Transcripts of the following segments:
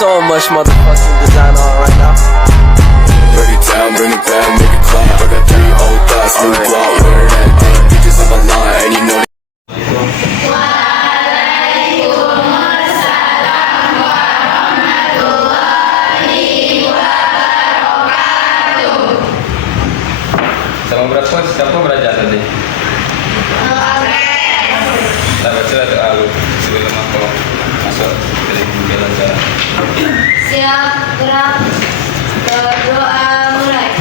so much motherfucking design on right now. Break it down, bring it back, make it clap. I got 3 old thoughts, new guap, wear that thing. Bitches on my line, and you know. Sama siapa belajar tadi? Tak baca doa lu sebelum aku masuk dari belajar. Siap, gerak, berdoa mulai.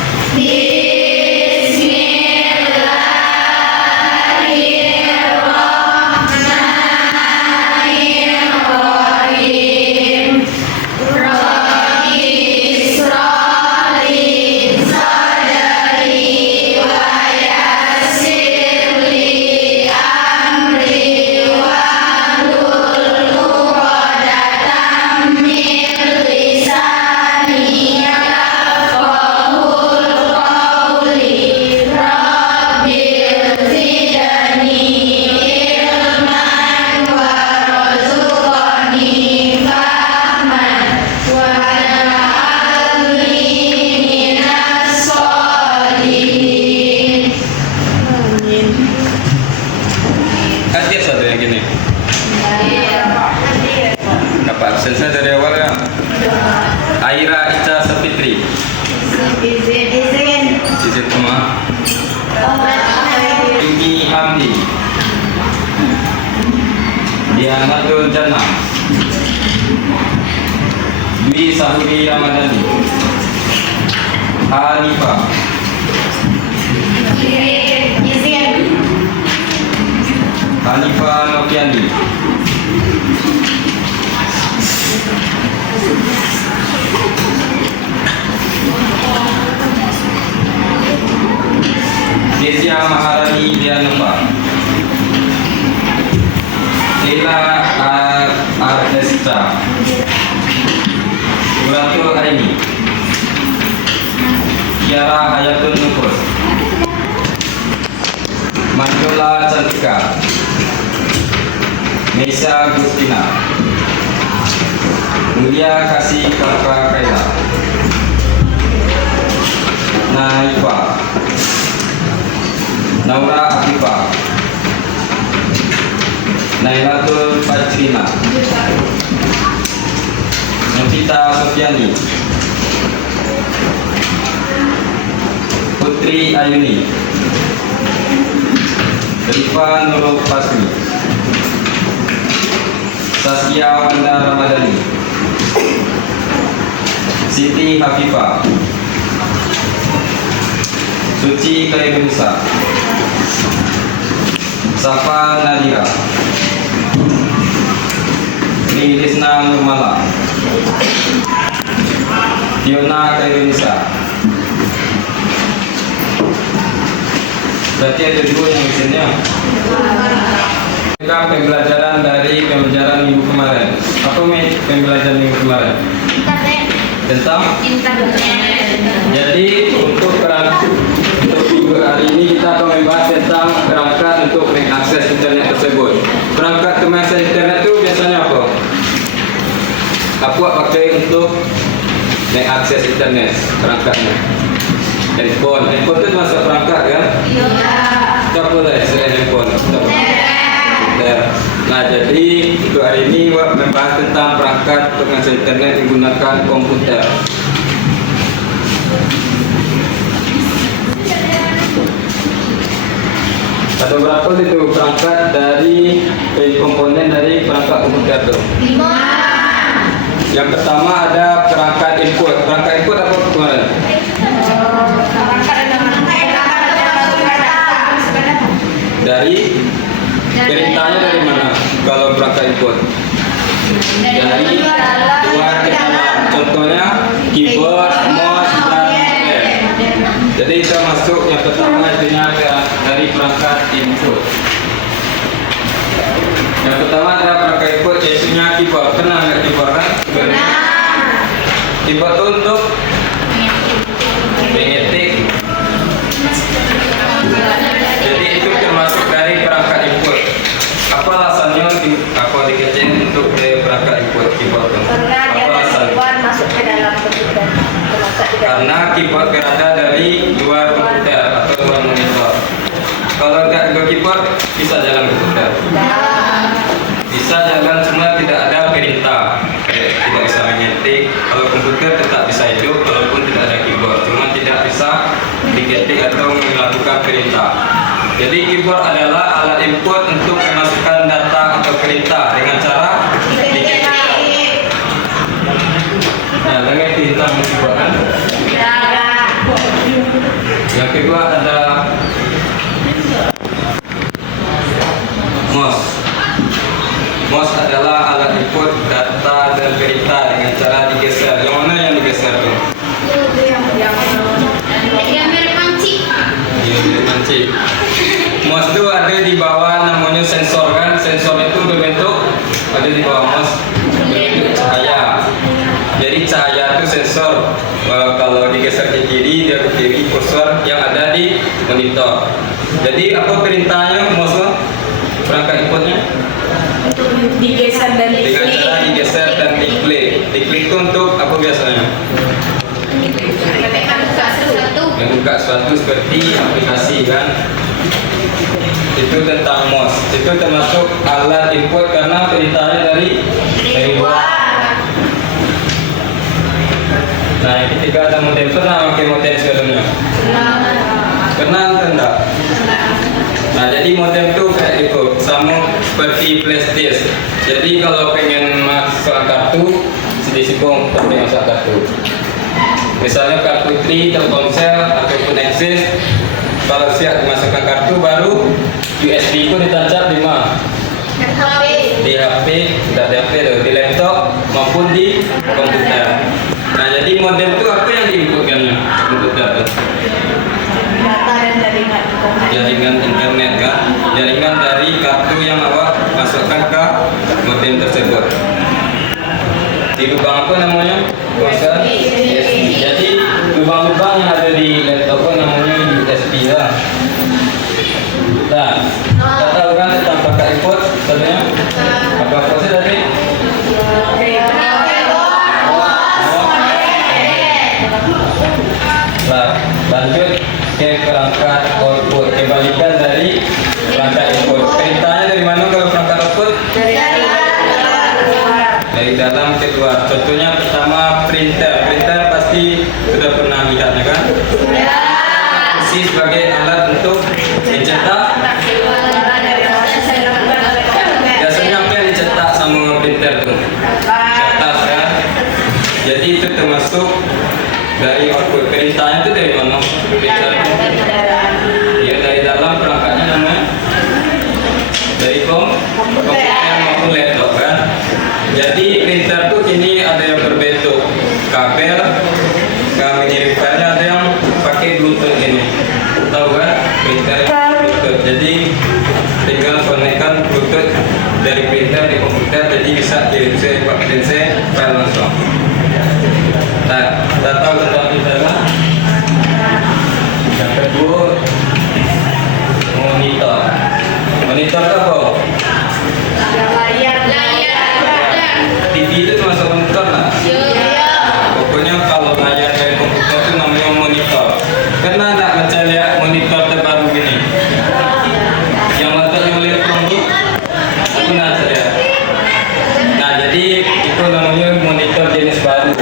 Hadir satu yang gini. Dapat selesai dari awal ya. Aira Ica Sapitri. Izin semua. Tinggi Hamdi. Dianatul Jannah. Dwi Sahuri Ramadhani. Hanifah. Hanifah Noviani. Kezia Maharani Dianova. Ella Aresta. Muratul Aini. Kiara Hayatul Nufus. Manjula Cantika. Nesa Gustina. Mulia Kasih Kakak Kaila. Naifa. Naura Afifah. Nailatul Fajrina. Novita Sofiani. Putri Ayuni. Rifa Nurul Fasmi. Saskia Wanda Ramadhani. Siti Hafifah. Suci Kaimunisa. Safa Nadira. Nilisna Nurmala. Fiona Kaimunisa. Berarti ada 2 yang isinya. Pembelajaran dari pembelajaran minggu kemarin. Apa pembelajaran minggu kemarin? Tentang jadi untuk minggu hari ini kita akan membahas tentang perangkat untuk mengakses internet tersebut. Perangkat mengakses internet itu biasanya apa? Apa pakai untuk mengakses internet perangkatnya? Handphone itu masuk perangkat kan? Iya. Apa lagi selain handphone? Nah, jadi untuk hari ini membahas tentang perangkat mengakses internet menggunakan komputer. Ada berapa itu perangkat dari komponen dari perangkat komputer itu? 5. Yang pertama ada perangkat input. Perangkat input apa kemarin? Dari perintahnya dari mana? Kalau perangkat input dari 2 channel. Contohnya keyboard, mouse, dan pen. Jadi kita masuk yang pertama artinya dari perangkat input. Yang pertama adalah perangkat input yaitu keyboard. Kenal nggak keyboard kan? Keyboard itu untuk mengetik. Jadi itu termasuk dari perangkat input. Apa alasannya apa dikecil untuk perangkat input keyboard? Apa alasannya? karena keyboard berada dari luar komputer atau luar monitor. Kalau nggak ada keyboard bisa jalan komputer, bisa jalan, cuma tidak ada perintah, tidak bisa mengetik. Kalau komputer tetap bisa hidup walaupun tidak ada keyboard, cuma tidak bisa diketik atau melakukan perintah. Jadi keyboard adalah alat input untuk memasukkan data atau perintah dengan cara diketik. Nah, dengan tentang keyboard kan. Yang kedua ada mouse. Mouse adalah alat input data dan perintah dengan cara digeser. Yang mana yang digeser tuh? Yang mirip panci. Yang mirip panci. Mouse itu ada di bawah, namanya sensor kan. Sensor itu berbentuk ada di bawah mouse berbentuk cahaya. Jadi cahaya itu sensor. Kalau digeser ke kiri, dia ke kiri kursor yang ada di monitor. Jadi apa perintahnya mouse lo? Perangkat inputnya? Digeser dan Dengan cara digeser dan diklik. Diklik itu untuk apa biasanya? Membuka sesuatu seperti aplikasi kan. Itu tentang mouse. Itu termasuk alat input karena perintahnya dari luar. Nah, yang ketiga ada modem. Pernah pakai modem sebelumnya? Pernah atau enggak? Nah, jadi modem itu kayak itu, sama seperti flash disk. Jadi kalau pengen masuk kartu, disibung penting masuk kartu. Misalnya kartu Tri, Telkomsel ataupun Axis, kalau siap dimasukkan kartu baru USB itu ditancap di mana? Di HP, tidak di HP, di laptop maupun di komputer. Nah, jadi modem itu apa yang diinputkannya komputer itu? data dan jaringan internet. Jaringan internet kan, jaringan dari kartu yang awak masukkan ke modem tersebut. Di lubang apa namanya? Masa USB. Jadi lubang-lubang yang ada di laptop itu namanya USB lah. Nah, kita tahu kan tentang pakai input sebenarnya apa proses tadi? Nah, lanjut ke perangkat output. Kebalikan dari perangkat input. Perintahnya dari mana kalau perangkat output? Dari dalam ke luar. Contohnya pertama printer. Printer pasti sudah pernah lihatnya kan? Fungsi sebagai alat untuk mencetak. Biasanya apa yang dicetak sama printer tuh? Kertas kan? Jadi itu termasuk dari output. Perintahnya itu dari mana? Printer. Ya, dari dalam perangkatnya namanya dari komputer maupun laptop kan. Jadi printer tuh kini ada yang berbentuk kabel, mengirim filenya, ada yang pakai Bluetooth ini. Tahu kan? Printer Bluetooth. Jadi tinggal konekkan Bluetooth dari printer di komputer, jadi bisa kirim file langsung. Nah, kita tahu tentang printer kan? Yang kedua, monitor. Monitor itu apa? TV itu termasuk monitor lah. Pokoknya kalau layar dari komputer itu namanya monitor. Pernah nggak baca lihat monitor terbaru gini? Yang letaknya oleh Chromebook? Pernah saya. Nah, jadi itu namanya monitor jenis baru.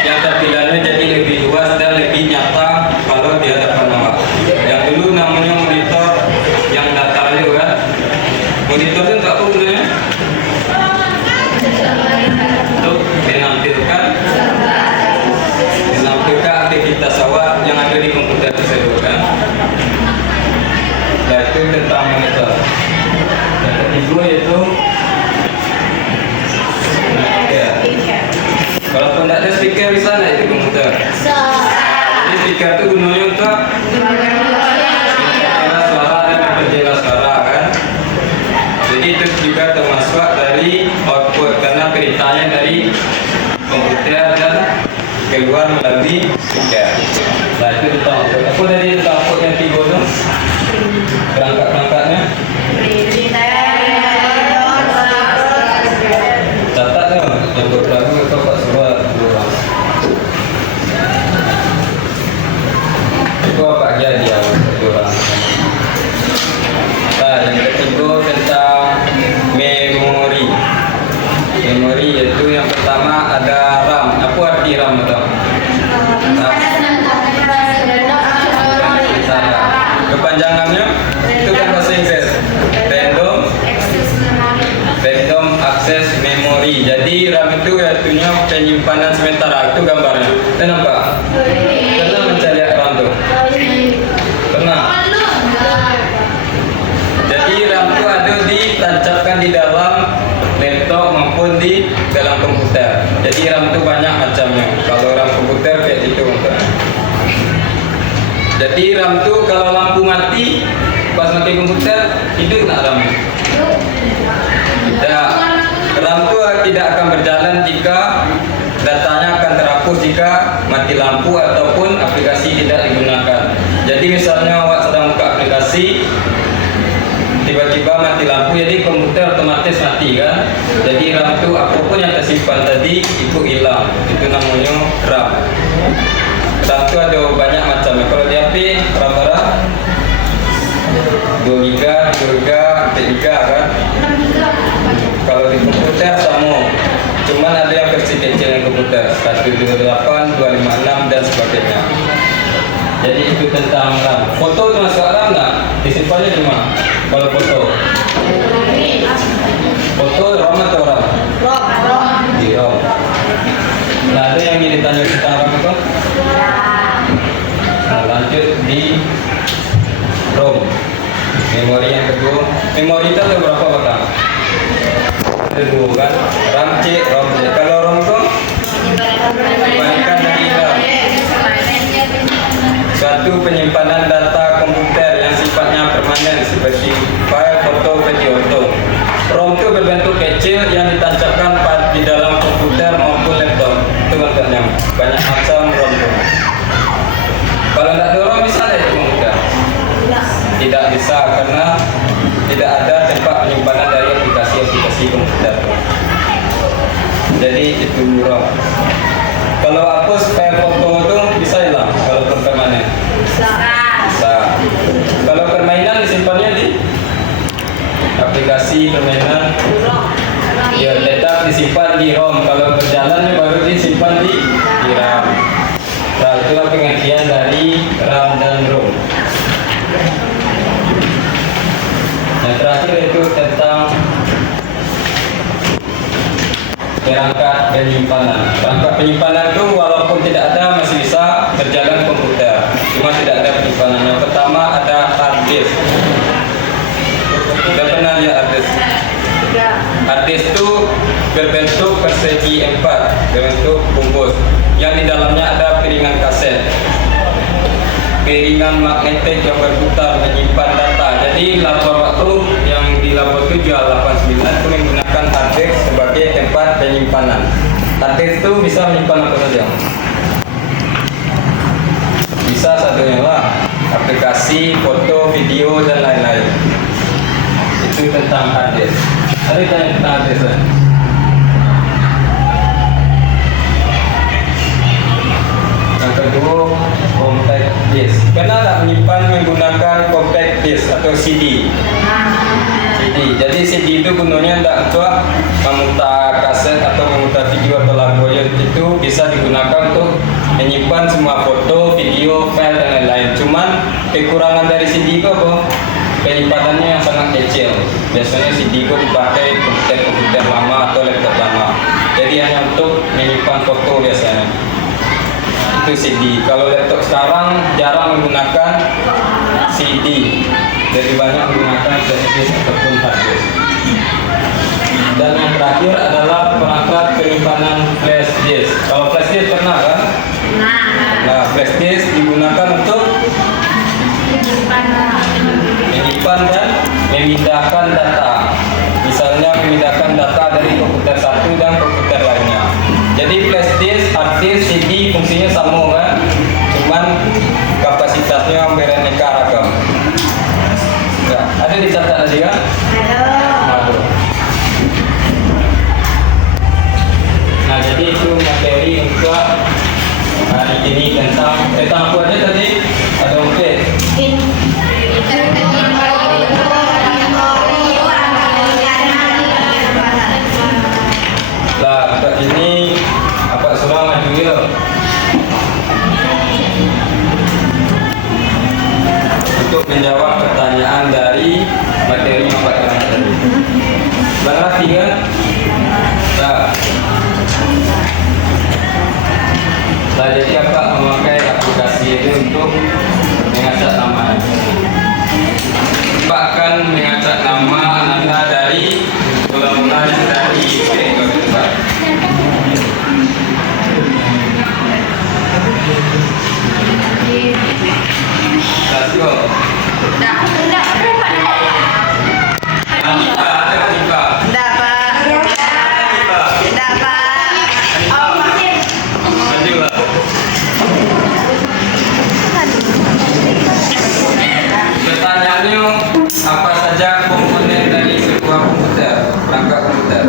Yang tampilannya jadi lebih luas dan lebih nyata kalau di hadapan awak. Yang dulu namanya monitor yang datar juga. Monitor itu tak apa gunanya? Untuk menampilkan aktivitas awak yang ada di komputer tersebut kan. Nah, itu tentang monitor. Yang ketiga yaitu walaupun tidak ada speaker bisa nggak di komputer? Jadi speaker itu gunanya untuk memperjelas suara dan memperjelas suara kan. Jadi itu juga termasuk dari output karena perintahnya dari komputer dan keluar melalui speaker. Nah, itu tentang output. Apa dari tentang output yang tiga itu? Perangkat-perangkatnya? Catat ya, yang berlaku atau tak surat. memori. Jadi RAM itu artinya penyimpanan sementara. Itu gambarnya. Kenapa? Pernah mencari RAM tuh? Pernah. Jadi RAM itu ada ditancapkan di dalam laptop maupun di dalam komputer. Jadi RAM itu banyak macamnya. Kalau RAM komputer kayak gitu. Jadi RAM itu kalau lampu mati, pas mati komputer, hidup nak RAM? Tidak. RAM itu tidak akan berjalan jika datanya akan terhapus jika mati lampu ataupun aplikasi tidak digunakan. Jadi misalnya awak sedang buka aplikasi, tiba-tiba mati lampu, jadi komputer otomatis mati kan. Jadi RAM itu apapun yang tersimpan tadi itu hilang. Itu namanya RAM. RAM itu ada banyak macamnya. Kalau di HP RAM berapa? 2 GB, 3 GB, 4 GB kan. Kalau di komputer sama. Cuman ada yang versi kecil komputer 128, 256 dan sebagainya. Jadi itu tentang RAM. Foto termasuk RAM nggak? Disimpannya di mana? Kalau foto ROM atau RAM? Di ROM. Nah, ada yang ingin ditanya tentang RAM itu? Nah, lanjut di ROM. Memori yang kedua. Memori itu ada berapa batang? Ada 2 kan? RAM C, ROM C. Kalau ROM itu kebalikan dari RAM. Suatu penyimpanan data komputer yang sifatnya permanen seperti file, foto, video, ROM itu berbentuk kecil yang ditancapkan di dalam komputer maupun laptop. Itu bentuknya. Banyak macam ROM itu. Kalau tidak ada ROM bisa ada di komputer? Tidak bisa karena tidak ada tempat penyimpanan dari aplikasi-aplikasi komputer. Jadi itu ROM. Kalau hapus file foto itu bisa hilang kalau permanen? Bisa. Kalau permainan disimpannya di aplikasi permainan, ya tetap disimpan di ROM. Kalau berjalan baru disimpan di RAM. Nah, itulah pengertian dari RAM dan ROM. Yang terakhir itu tentang perangkat penyimpanan. Perangkat penyimpanan itu walaupun tidak ada masih bisa berjalan komputer. Cuma tidak ada penyimpanan. Yang pertama ada hard disk. Sudah pernah lihat hard disk? Hard disk itu berbentuk persegi 4, berbentuk bungkus. Yang di dalamnya ada piringan kaset, piringan magnetik yang berputar menyimpan data. Jadi lapor waktu yang di lapor 789 itu menggunakan hard disk sebagai tempat penyimpanan. Hard disk itu bisa menyimpan apa saja? Bisa satunya lah, aplikasi, foto, video dan lain-lain. Itu tentang hard disk. Ada tanya tentang hard disk? Yang kedua, compact disk. Pernah tak menyimpan menggunakan compact disk atau CD? CD. Jadi CD itu gunanya tidak untuk memutar kaset atau memutar video atau lagu. Itu bisa digunakan untuk menyimpan semua foto, video, file dan lain-lain. Cuman kekurangan dari CD itu apa? Penyimpanannya yang sangat kecil. Biasanya CD itu dipakai komputer lama atau laptop lama. Jadi hanya untuk menyimpan foto biasanya. Itu CD. Kalau laptop sekarang jarang menggunakan CD. Jadi banyak menggunakan flash disk ataupun hard disk. Dan yang terakhir adalah perangkat penyimpanan flash disk. Kalau flash disk pernah kan? Nah, flash disk digunakan untuk menyimpan dan memindahkan data. Misalnya memindahkan data dari komputer satu dan komputer lainnya. Jadi flash disk, hard disk, CD fungsinya sama kan? Cuman kapasitasnya beraneka ragam. Ya, ada dicatat tadi kan? Ada. Nah, jadi itu materi untuk hari ini tentang apa aja tadi? Ada oke. Lah, untuk ini apa sudah maju ya? Untuk menjawab pertanyaan dari materi yang Pak tadi. Bang Rafi kan? Nah, bangunan dari Pak. Let's go. Enggak, Anita, ada Anita. Enggak, Pak. Enggak, Pak. Oh, makin. Maju lah. Pertanyaannya, apa saja komponen dari sebuah komputer, perangkat komputer?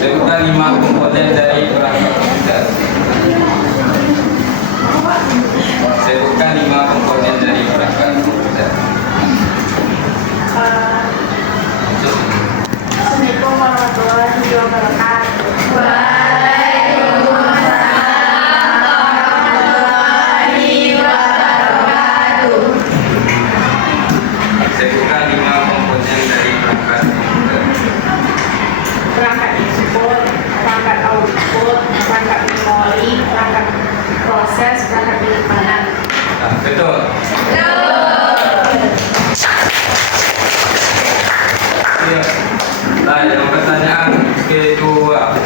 Sebutkan 5 komponen dari perangkat komputer. Sebutkan 5 komponen dari perangkat komputer. Assalamualaikum warahmatullahi wabarakatuh. Sebutkan 5 komponen dari perangkat komputer. Perangkat input, perangkat output, perangkat memori, perangkat proses, perangkat penyimpanan. Nah, betul. Iya. Nah, yang pertanyaan kedua.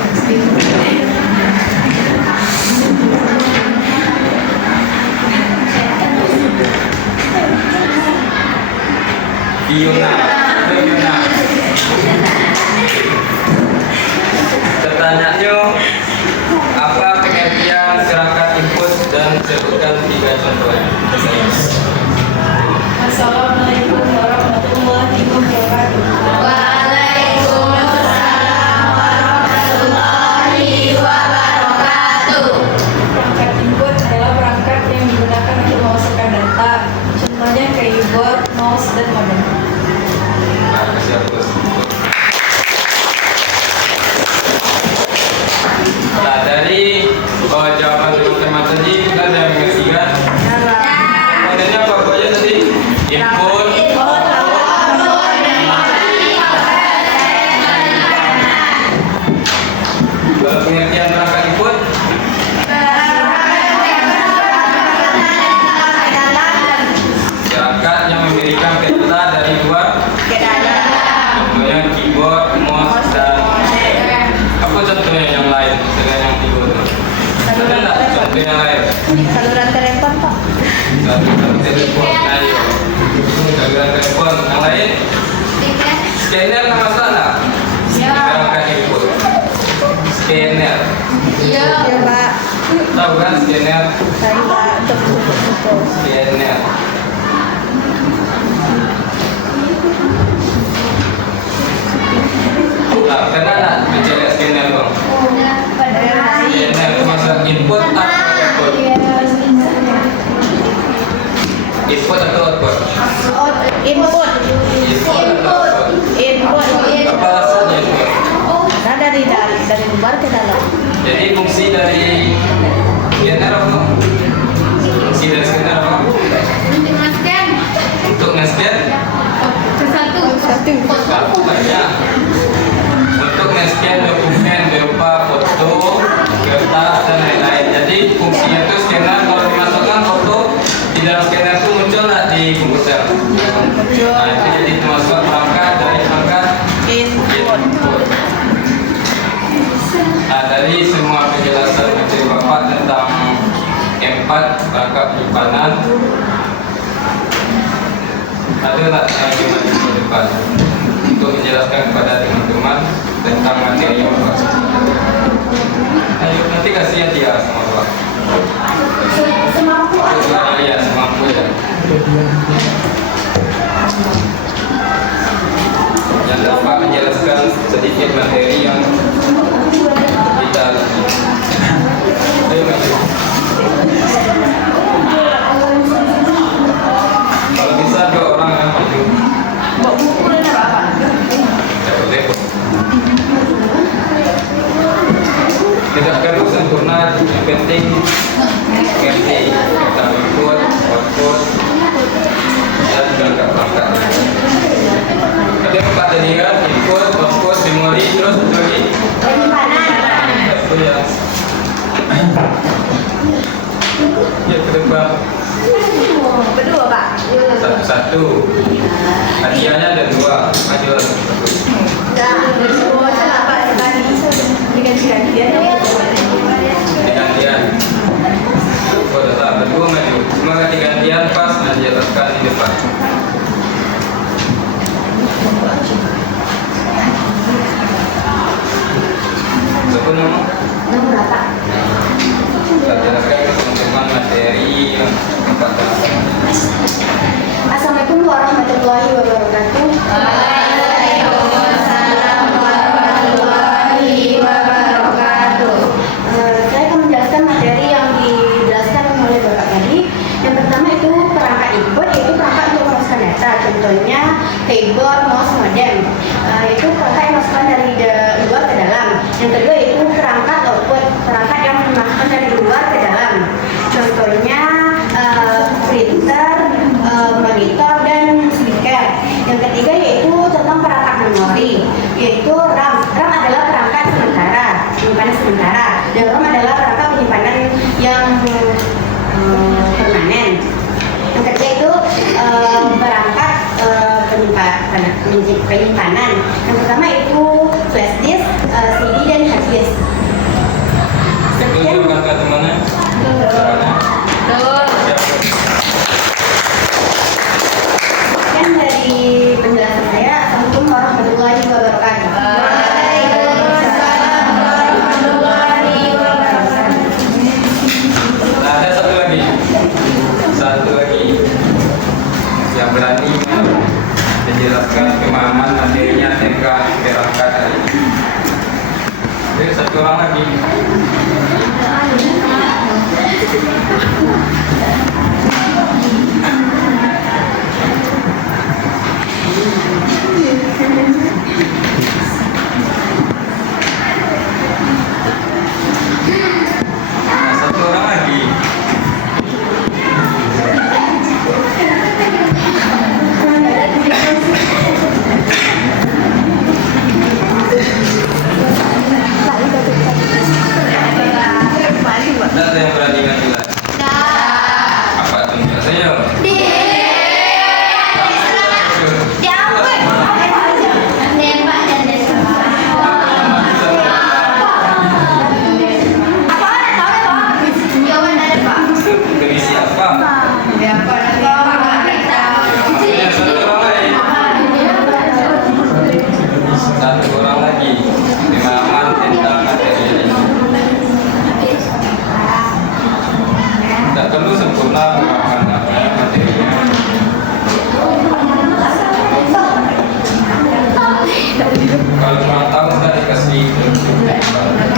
Fiona. Pertanyaannya, apa pengertian perangkat input dan sebutkan 3 contohnya. Assalamualaikum warahmatullahi wabarakatuh. Perangkat input adalah perangkat yang digunakan untuk memasukkan data. Contohnya keyboard, mouse, dan modem. Nah, kasih hapus. Nah, dari jawaban teman-teman tadi kita sudah mengertikan komponennya apa aja tadi? Input, kalau pengertian perangkat input, perangkat yang memberikan data dari luar, contohnya keyboard, mouse, dan apa contohnya yang lain selain yang keyboard? Ada nggak contoh yang lain? Saluran telepon, Pak. Saluran telepon, ayo. Saluran telepon, yang lain? Scanner nama sana? Perangkat input. Scanner. Iya, Pak. Tahu kan scanner? Saya Pak untuk foto. Scanner. Nah, pernah nggak mencari scanner bang? Scanner itu maksud input atau output? Input atau output? Input. Input atau output? Input. Apa alasannya input? Nah, dari luar ke dalam. Jadi fungsi dari scanner apa? Fungsi dari scanner apa? Untuk nge-scan? Satu. Banyak. Untuk nge-scan dokumen berupa foto, kertas, dan lain-lain. Jadi fungsinya itu scanner kalau dimasukkan foto di dalam scanner itu muncul nggak di komputer? Nah itu jadi termasuk perangkat dari perangkat Input. input. Nah dari semua penjelasan materi Bapak tentang 4 perangkat penyimpanan, ada nggak argumen di depan untuk menjelaskan kepada teman-teman tentang materi yang Bapak sebutkan? Ayo nanti kasih hadiah sama Bapak. Semampu Iya, semampu ya. Yang dapat menjelaskan sedikit materi yang kita lalui. Ayo maju. Kalau bisa 2 orang yang maju. Bawa buku dan apa? Tidak boleh. Tidak perlu sempurna, yang penting mengerti tentang input, output, dan perangkat-perangkat. Ada 4 tadi kan, input, output, memori, terus satu lagi. Itu ya. Ya ke depan. Berdua, Pak. Satu-satu. Hadiahnya ada 2. Maju. Dah. yaitu RAM. RAM adalah perangkat sementara, penyimpanan sementara. Dan ROM adalah perangkat penyimpanan yang permanen. Yang ketiga itu perangkat penyimpanan. Yang pertama itu flash disk, CD dan hard disk. Sekian berangkat kemana? Sekian dari penjelasan saya. Assalamualaikum warahmatullahi wabarakatuh. Nah, ada satu lagi yang berani menjelaskan pemahaman materinya TK berangkat hari ini. Oke, satu orang lagi. Nah, satu orang lagi. Ada yang berani maju lagi? Apa tunjuk saja? Dari siapa? Maksudnya satu orang lagi. Satu orang lagi. Pemahaman tentang materi ini. Tidak perlu sempurna pemahaman materinya. Kalau kurang tahu sudah dikasih ya, satu orang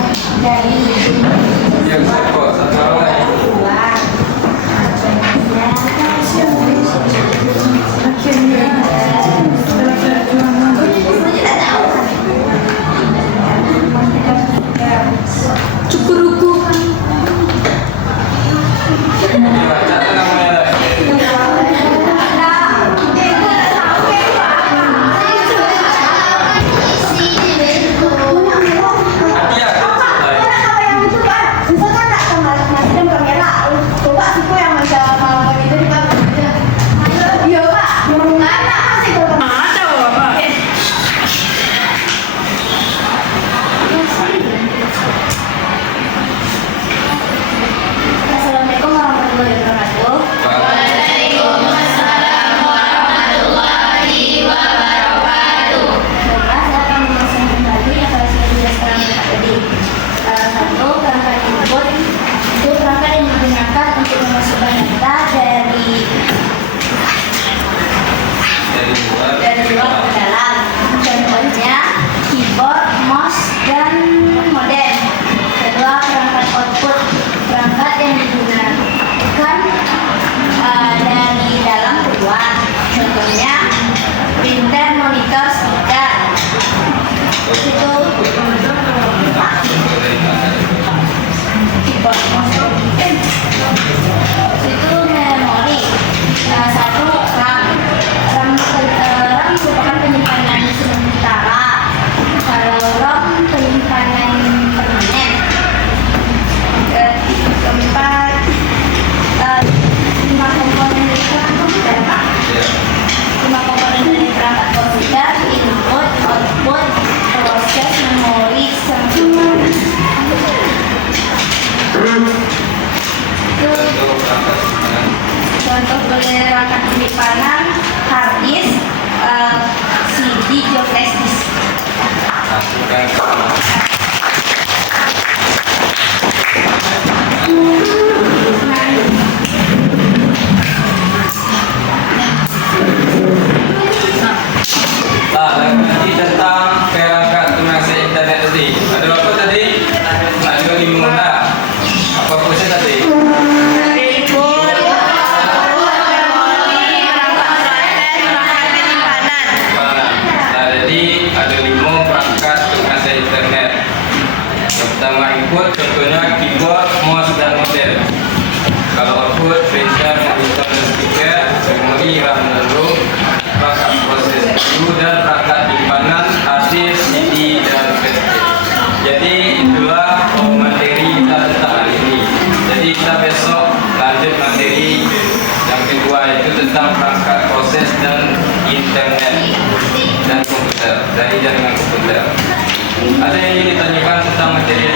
lagi. Dibaca namanya lagi. Hadiah kan ceritanya. Assalamualaikum warahmatullahi wabarakatuh. Baiklah, saya akan menjelaskan kembali apa yang sudah dijelaskan tadi. Satu, perangkat input itu perangkat yang digunakan untuk memasukkan data dari luar ke dalam. Contohnya keyboard, mouse, dan modem. Kedua, perangkat output, perangkat yang digunakan dari dalam keluar. Contohnya printer, monitor, speaker. Itu keyboard, mouse, itu memori. Satu, RAM. RAM merupakan penyimpanan sementara. Kalau ROM penyimpanan permanen. Keempat, 5 komponen dari perangkat komputer, Pak. 5 komponen dari perangkat komputer: input, output, proses, memori, sama itu contoh perangkat penyimpanan: hard disk, CD, flash disk. Lagi tentang perangkat pengasih internet tadi. Ada apa tadi? Ada limuna. Apa proses tadi? Nah, jadi ada 5 perangkat pengasih internet. Yang pertama input, contohnya keyboard, mouse, dan modem. Kalau output, printer, monitor, dan speaker. Memori, RAM, dan ROM. Perangkat proses itu dan perangkat penyimpanan hard disk, CD, Ada yang ingin ditanyakan tentang materi